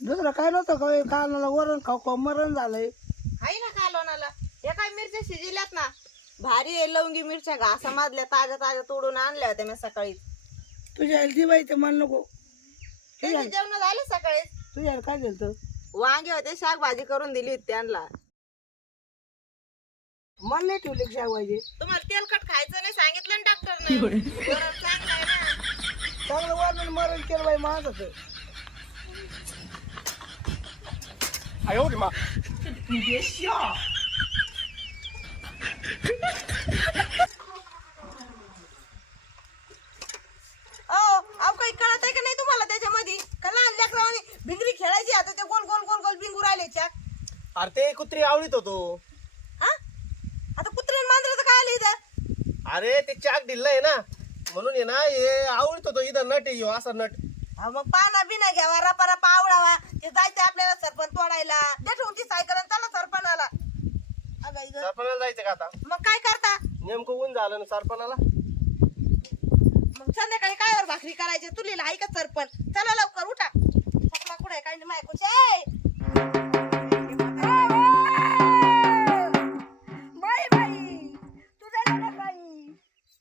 दुसरं काय नव्हतं का? कानाला वरण खाऊ खाऊ मरण झालंय. आहे ना कालोनाला. हे काय मिरच्या शिजिल्यात ना? भारी आहे लवंगी मिरच्या. घासा माजल्या ताज्या ताज्या तोडून आणल्या होत्या मी सकाळी. तुझ्या ती बाई ते मला नको. त्यांचे जेवण झाले सकाळी? तुझ्या काय झालं वांगे होते शाक भाजी करून दिली होती त्यांना. मला नाही ठेवले का शाकभाजी? तुम्हाला तेलकट खायचं नाही सांगितलं ना डॉक्टरने चांगलं आहे ना. चांगलं वरण मरण केलं बाई माझं ओ अहो काही कळत आहे का नाही तुम्हाला त्याच्यामध्ये का लहान लेकरावानी भिंगरी खेळायची आता ते गोल गोल गोल गोल भिंगू राहिले चाक अरे ते कुत्री आवडीत होतो हा आता कुत्रे मांजराचं काय आलं इथं अरे ते चाक दिलंय ना म्हणून आहे ना हे आवडीत होतो इथं नट आहे ह्यो, असा नट हा, मग पाना बिना घ्यावा रपा रपा आवडावा ते जायचं आपल्याला सरपण तोडायला. दे ठेवून ती सायकल आणि चला सरपणाला. सरपणाला जायचं का आता? मग काय करता? नेमकं ऊन झालं ना सरपणाला? मग संध्याकाळी काय वर भाकरी करायची? तुलीला आहे का सरपण? चला लवकर उठा. सपना कुठे काय नाही माय कुठे बाई बाई. तुझा बाई.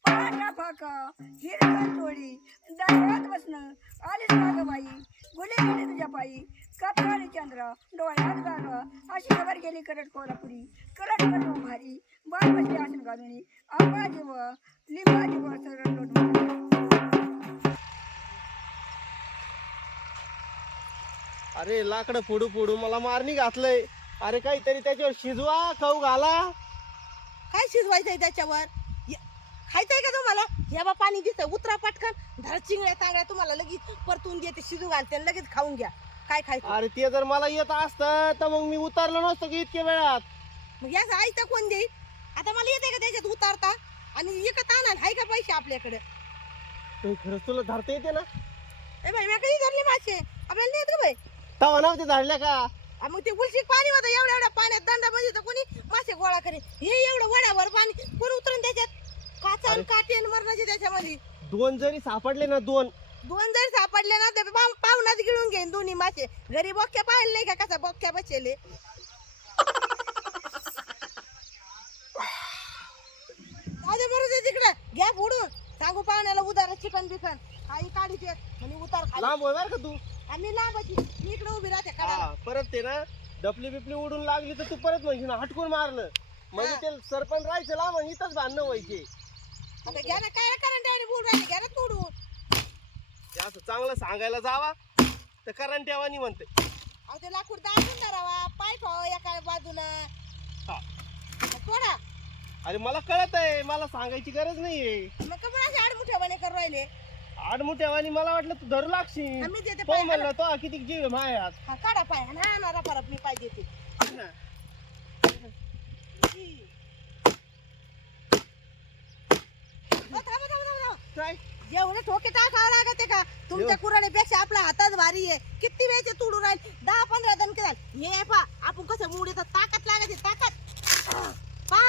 पांढरा फाका हिरवा चोळी दरवात बसणं. आलीच माग बाई. गुले गेले तुझ्या पायी. कपाळी चंद्र डोळ्यात गाणं अशी खबर गेली करट कोल्हापुरी. करट करतो भारी बाळ बसली आसन घालून आंबा जीव लिंबा जीव सरळ लोट अरे लाकडं फोडू फोडू मला मारणी घातलंय. अरे काहीतरी त्याच्यावर शिजवा खाऊ घाला. काय शिजवायचंय त्याच्यावर? खायचंय का तुम्हाला? हे बा पाणी दिसतंय. उतरा पटकन. धर चिंगड्या तांगड्या तुम्हाला लगेच परतून देते. शिजू घालते लगेच खाऊन घ्या. काय खायचं? अरे ते जर मला येत असतं तर मग मी उतरलो नसतो की इतक्या वेळात. मग याचं आयतं कोण देईल? आता मला येते का त्याच्यात उतारता? आणि एकच आणा हाय का पैसे आपल्याकडे? हे खरंच तुला धरता येते ना? ए बाई मी कधी धरले मासे? आपल्याला नाही येत का बाई? तवा नव्हते धरल्या का? आ मग ते उलशीक पाणी होतं एवढ्या एवढ्या पाण्यात दंडा म्हणजे तर कोणी मासे गोळा करेल हे एवढं वड्यावर पाणी कोण उतरून त्याच्यात काचा आणि काटे आणि मरणाचे त्याच्यामध्ये. दोन जरी सापडले ना दोन दोन जर सापडले ना ते पाव- गिळून घेईन दोन्ही मासे. घरी बोक्या पाहिले नाही का कसा बोक्या बसेले? अरे बरोबर तिकडे. घ्या फोडून सांगू पाहुण्याला उदार चिकन बिकन. काही काढीचे म्हणे उतार खाली. लांब होय बरं का तू? आम्ही लांबाची मी इकडे उभी राहते हा काढा परत ते ना डपली बिपली उडून लागली तर तू परत म्हणशील हटकून मारलं. म्हणजे हा. ते सरपंच राहायचं लांब आणि इथंच भांडणं व्हायचे. आता घ्या ना काय करंट आणि बोल राहिले? घ्या ना तोडून. ते असं चांगलं सांगायला जावा तर करंट ठेवानी म्हणते. अहो ते लाकूड दाबून धरावा पाय ठेवा एका बाजूला. हा. थोडा अरे मला कळत आहे मला सांगायची गरज नाहीये. मग कमळ असे आडमुठ्यावाने करू राहिले? मला वाटलं तू धरू लागशील. आम्ही देते तो पाय म्हणलं तो किती जीव आहे हा काढा पाय आणि हा नारा परत मी पाय देते. ना. अहो, थांबा, थांबा, थांबा, थांबा. काय? जेवढे ठोके टाकावं लागते का? तुमच्या कुराड्यापेक्षा आपल्या हातात भारी आहे. किती वेळचे तुडून राहील? दहा पंधरा दणके झाले? हे पा आपण कसं मूड येतं ताकद लागायची ताकद. पा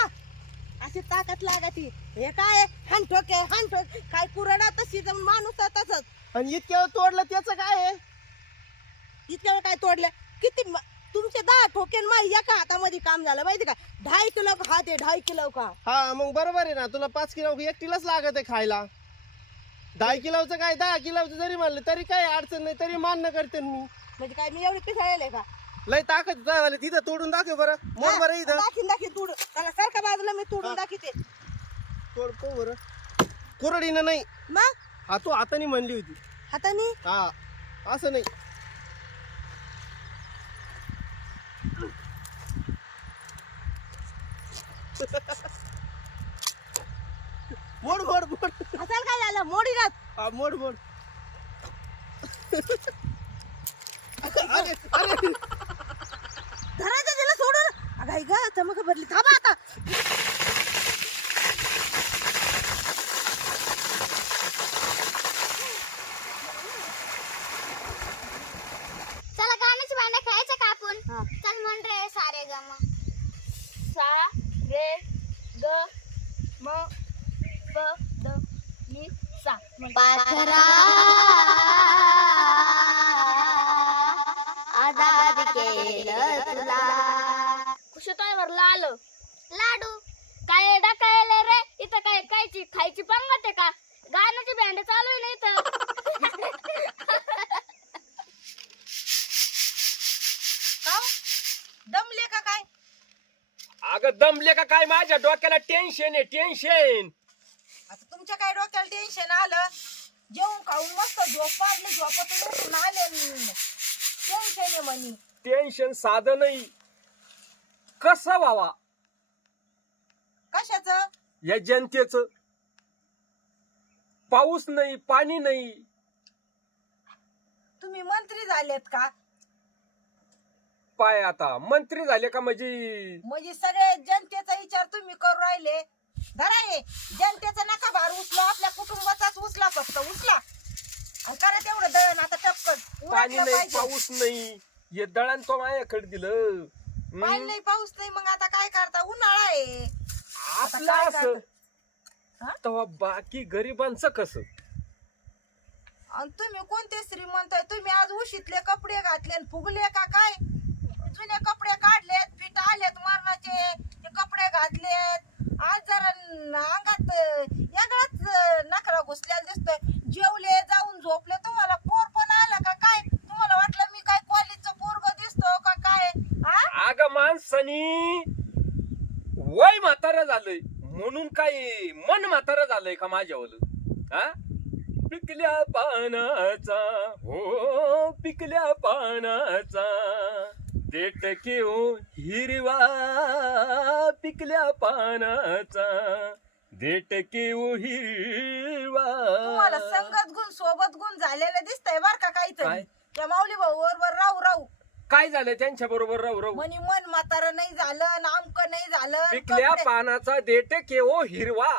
अशी ताकद लागायची. हे काय हान ठोके हान ठोके. काय कुराडा तशी माणूस तसंच. आणि इतक्या तोडलं त्याचं काय आहे? इतक्या वेळ काय तोडलं? किती तुमचे दहा ठोके माही एका हातामध्ये काम झालं माहिती का? ढाई किलो का हात आहे ढाई किलो का? हा मग बरोबर आहे ना. तुला पाच किलो एकटीलाच लागत आहे खायला. दहा किलोचं काय दहा किलोचं जरी म्हणलं तरी काय अडचण नाही तरी मान्य करते मी. म्हणजे काय मी एवढी पिसाळले का? लय ताकद जायला तिथं तोडून दाखव बरं. मोड बरं इथं. दाखीन दाखीन तोड त्याला सारख्या बाजूला मी तोडून. दाखवते तोड पाहू बरं. कुरडीनं नाही. मग? हा तू हाताने म्हणली होती. हाताने? हा असं नाही. मोड मोड मोड. हसाल काय झालं? मोडी रात हा मोड मोड. अरे अरे. धरायचं तिला सोडून. अगं ग चमक भरली. थांबा आता. पाखरा लाल? लाडू. काय डाकायले रे? इथं काय खायची खायची पंगत आहे का? गाण्याची बँड चालू आहे ना इथं. हो? दमले का काय? अगं दमले का काय? माझ्या डोक्याला टेन्शन आहे टेन्शन तुमच्या काय डोक्याला टेन्शन आलं जेवून खाऊन मस्त झोप पाडली झोपातून उठून आले टेन्शन आहे म्हणे. टेन्शन साधं नाही. कसं व्हावा? कशाच? या जनतेच. पाऊस नाही पाणी नाही. तुम्ही मंत्री झालेत का? पाय आता. मंत्री झाले का म्हणजे? म्हणजे सगळे जनतेचा विचार तुम्ही करू राहिले. धरा हे जनतेचा नका भार उचला. आपल्या कुटुंबाचाच उचला फक्त उचला. आणि करा तेवढं दळण आता टपकन. पाणी उरकलं नाही पाहिजे. पाऊस नाही. हे दळण तो माझ्याकडे दिलं. पाणी हम्म? नाही पाऊस नाही. मग आता काय करता? उन्हाळा आहे. आपलं काय असं. हा? तेव्हा बाकी गरिबांचं कसं? आणि तुम्ही कोणते श्रीमंत आहे तुम्ही आज उशीतले कपडे घातले आणि फुगले का काय? जुने कपडे काढलेत फिट आलेत मरणाचे. ते कपडे घातलेत. आज जरा अंगात वेगळाच नखरा घुसलेला दिसतोय. जेवले जाऊन झोपले. तुम्हाला पोर पण आला का काय? तुम्हाला वाटलं मी काय कॉलेजचं पोरग दिसतो का काय? हा अग माणसानी वय म्हातारा झालंय. म्हणून काय मन म्हातारा झालंय का माझ्यावर? हा पिकल्या पानाचा हो पिकल्या पानाचा. देठ घेऊ हिरवा पिकल्या पानाचा. देठ घेऊ हिरवा. तुम्हाला संगत गुण सोबत गुण झालेलं दिसतंय बर का काय? काहीतरी त्या माऊली भाऊ बरोबर राहू राहू. काय झालं त्यांच्या बरोबर राहू राहू? म्हणे मन म्हातारं नाही झालं नामक नाही झालं पिकल्या कपडे- पानाचा देठ केवो हिरवा.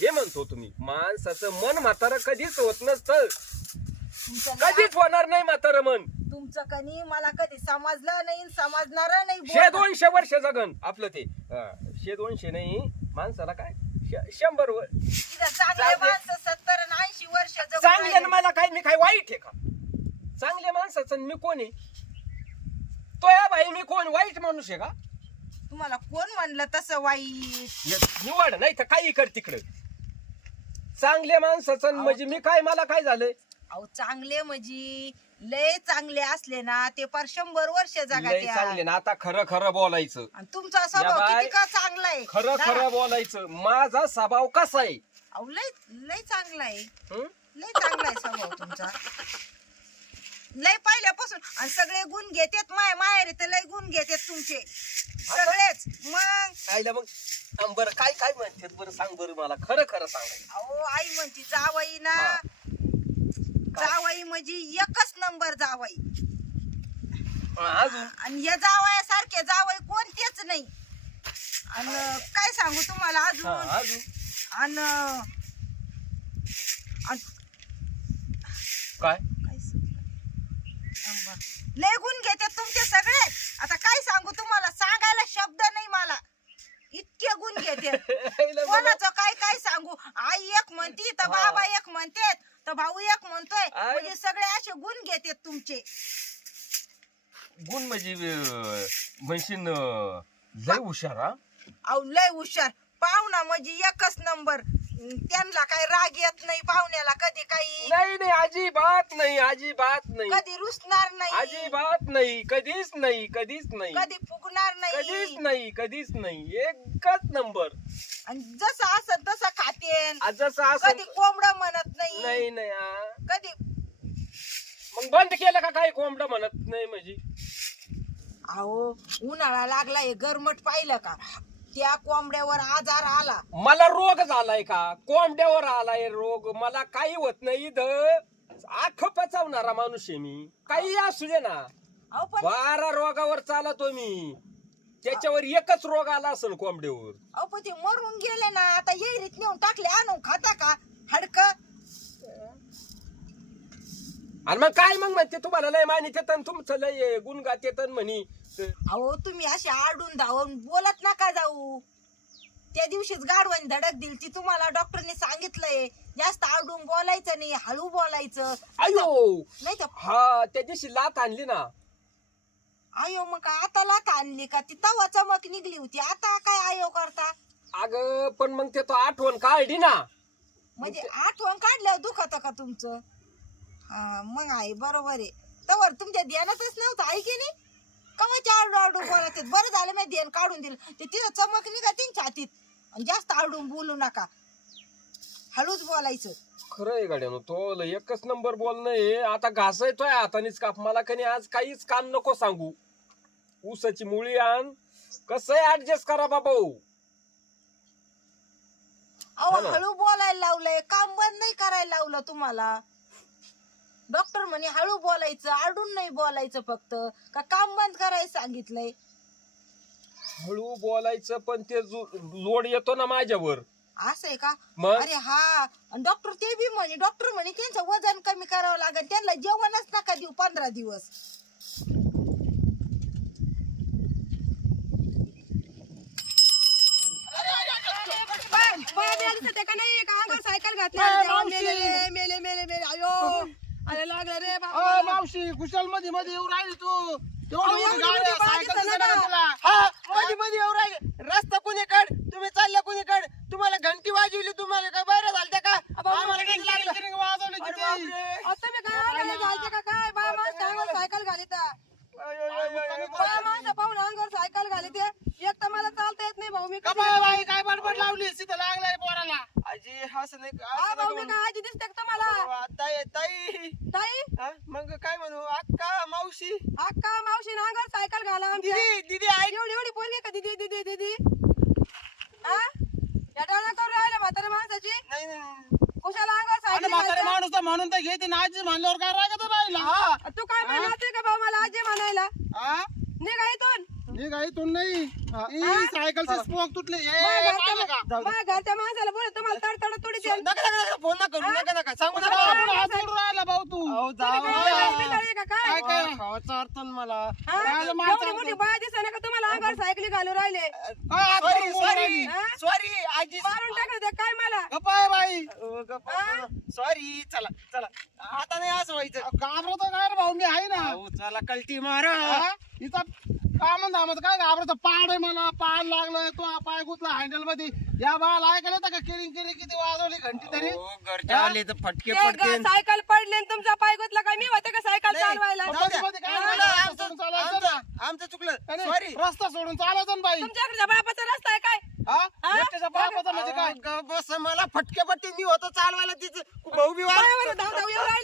हे म्हणतो तुम्ही माणसाचं मन म्हातारं कधीच होत नसतं. तुमचं लय- कधीच होणार नाही म्हातारं मन. तुमचं कनी मला कधी समजलं नाही समजणार नाही शे बोलणं. दोनशे वर्ष जगन. आपलं ते. शे दोनशे नाही. माणसाला काय? श- शंभर वर इथं चांगले चांगले- माणसं सत्तर आणि ऐंशी वर्ष जगून चांगले राहिले. मला काय? मी काय वाईट आहे का? चांगल्या माणसाचं मी कोण आहे? तो या बाई मी कोण? वाईट माणूस आहे का? तुम्हाला कोण म्हणलं तसं वाईट? निवड नाही तर काही कर तिकडं. चांगल्या माणसाचं म्हणजे मी काय? मला काय झालंय? अहो चांगले म्हणजे लय चांगले असले ना ते पार शंभर वर्ष लय जगात चांगले ना आता खरं खरं बोलायचं. तुमचा स्वभाव बाय. किती का चांगला आहे? खरं खरं बोलायचं. माझा स्वभाव कसा आहे? अहो लय लय चांगला आहे. हं? लय चांगला आहे स्वभाव तुमचा. लय पहिल्यापासून आणि सगळे गुण घेतात माय माहेर तर लय गुण घेतात तुमचे. सगळेच. मग? आईला मग बरं काय काय म्हणतात बरं सांग बरं मला. खरं खरं सांग. अहो आई म्हणती जावई ना. हा. जावई म्हणजे एकच नंबर जावई. अजून? आणि या जावयासारखे जावई कोणतेच नाही. आणि काय सांगू तुम्हाला हा, अजून? अजून आणि काय? काय सांगू? आंबा. लय गुण घेते तुमचे सगळे. आता काय सांगू तुम्हाला? सांगायला शब्द नाही मला. इतके गुण घेते कोणाचं काय काय सांगू? आई एक म्हणती तर हा. बाबा एक म्हणते तर भाऊ एक म्हणतोय म्हणजे सगळे असे गुण घेते तुमचे. गुण म्हणजे अं, अं, लय हुशार हा? अहो लय हुशार. पाहुणा म्हणजे एकच नंबर. त्यांना काय राग येत नाही पाहुण्याला कधी काही. नाही नाही अजिबात नाही अजिबात नाही. कधी रुसणार नाही. अजिबात नाही कधीच नाही कधीच नाही. कधी फुगणार कधीच नाही नाही कधीच नाही. एकच नंबर. आणि जसं असं तसं खातेन. आज जसं असं कधी कोंबड म्हणत नाही नाही हा. कधी? मग बंद केलं का काय कोंबड म्हणत नाही म्हणजे? अहो उन्हाळा लागलाय गरमट पाहिलं का? त्या कोंबड्यावर आजार आला. मला रोग झालाय का? कोंबड्यावर आलाय रोग. मला काही होत नाही द आख पचवणारा माणूस आहे मी. काही असू दे ना. अहो पण बारा रोगावर चालतो मी. त्याच्यावर एकच रोग आला असेल कोंबड्यावर. अहो पण ते मरून गेले ना. आता येरीत नेऊन टाकले आणून खाता का? हडक. आणि मग काय मग म्हणते तुम्हाला लय मानित येतं तुमचं लय गुणगात येतं म्हणी. अहो तुम्ही असे आडून धावून बोलत नका जाऊ. त्या दिवशीच गाडवानी धडक दिली ती तुम्हाला डॉक्टरने सांगितलंय. जास्त आडून बोलायचं नाही हळू बोलायचं. अयो! नाही तर हा त्या दिवशी लात आणली ना. आयो मग आता लाथ आणली का? ती तवा चमक निघली होती. आता काय आयो करता? अग पण मग ते तो आठवण काढली ना. म्हणजे आठवण काढल्यावर दुखत का तुमचं? हा मग आहे बरोबर आहे. तवर तुमच्या ध्यानातच नव्हतं आहे की नाही? कवाचे आरडू आरडू बोलत आहेत. बरं झालं मी ध्यान काढून दिलं. ते तिथं चमक निघा तीन छातीत. आणि जास्त आरडून बोलू नका. हळूच बोलायचं. खरं आहे गाड्यानो तो लय एकच नंबर बोलणं आहे. आता घास येतोय हातानेच काप. मला कधी आज काहीच काम नको सांगू. ऊसाची मुळी आण. कसं ऍडजस्ट करा बाबा अहो हा ना. हळू बोलायला लावलंय. काम बंद नाही करायला लावलं तुम्हाला. डॉक्टर म्हणे हळू बोलायचं आडून नाही बोलायचं फक्त का काम बंद करायला सांगितलंय हळू बोलायचं पण ते लोड येतो ना माझ्यावर असं आहे का मग अरे हा डॉक्टर ते बी म्हणे डॉक्टर म्हणे त्यांचं वजन कमी करावं लागेल त्यांना जेवणच नका देऊ पंधरा दिवस सायकल मेले मेले मेले मेले अयो अरे लागलं रे बाबा. अ, मावशी कुशलमध्ये मध्ये येऊ राहिली तू. तेवढं अहो, मोठी गाडी सायकल तुला? हा मध्ये मध्ये येऊ राहिले. रस्ता कुणीकड? तुम्ही चालल्या कुणीकड? तुम्हाला घंटी वाजवली तुम्हाला काय बाहेर झालत्या का? आम्हाला किती लागलं? किती वाजवली अरे किती? बापरे. आता मी काय घालते का काय? बाय अंगावर सायकल घालीता. अय, अय, अय, अय, अय. बाय माणसं पाहून अंगावर सायकल घालीते. एक तर मला चालता येत नाही भाऊ मी कशी- बाई काय बडबड लावली? तिथं लागलाय पोराला. आजी असं नाही हा असं भाऊ मी. काय आजी दिसते का तुम्हाला? अहो, ताई ताई. ताई? हा, मग काय म्हणू? अक्का मावशी. अक्का मावशी अंगावर सायकल घाला आमच्या. दिदी दिदी ऐक. एवढी एवढी पोरगी का दीदी दीदी दीदी? हा? या डाळा करून राहिल्या म्हाताऱ्या माणसाची? नाही नाही, नाही. कुशाला अंगावर आणि सायकल म्हातारे घालते? माणूस तर म्हणून तर घेते ना आजी म्हणल्यावर काय रागत राहिला? तू काय म्हणते का भाऊ मला आजी म्हणायला? हा? निघा इथून. हे नाही. ही सायकलचे स्पोक तुटले. माझ्या पाहिलं का? घरच्या- माझ्या घरच्या माणसाला बोल तुम्हाला तडतड थोडी नका नका नका फोन नका करू नका नका. सांगू अरे नका. बाबा, हात जोडून राहिला भाऊ तू. अहो जाऊ का? काय? काय काय? खावाचा अर्थ न मला. हा? राहिलं माणसं एवढी मोठी बाय दिसना का तुम्हाला? अंगावर सायकली घालून राहिले. काय हात सॉरी जोडून सॉरी राहिली? हा? सॉरी आजी. मारून टाकलं ते काय मला? गप्प आहे बाई. सॉरी चला चला. आता नाही असं व्हायचं. घाबरतो काय रे भाऊ? मी आहे ना. अहो, चला कल्टी मारा. हा? हिचा काय म्हणता आम्हाला काय घाबरतो पाड आहे मला पाड लागलाय तो पाय गुतला हँडलमध्ये या बाळाला ऐकायला येतं का? किरिंग किरिंग किती वाजवली घंटी तरी? आले तर फटके ते पडते सायकल पडले आणि तुमचा पाय गुतला काय? मी होते का सायकल चालवायला? जाऊ द्या. मध्ये काय आमचं- नाही, आमचं- सोडून चालायचं ना. आमचं- आमचं चुकलं सॉरी रस्ता सोडून चालायचं ना बाई. तुमच्याकडे बापाचा रस्ता आहे काय? हा? एकट्याच्या बापाचं म्हणजे काय? बस मला फटके पडते मी होतो चालवायला तिचं. भाऊ बी वार पायावर धाव धाव येऊ राहिले.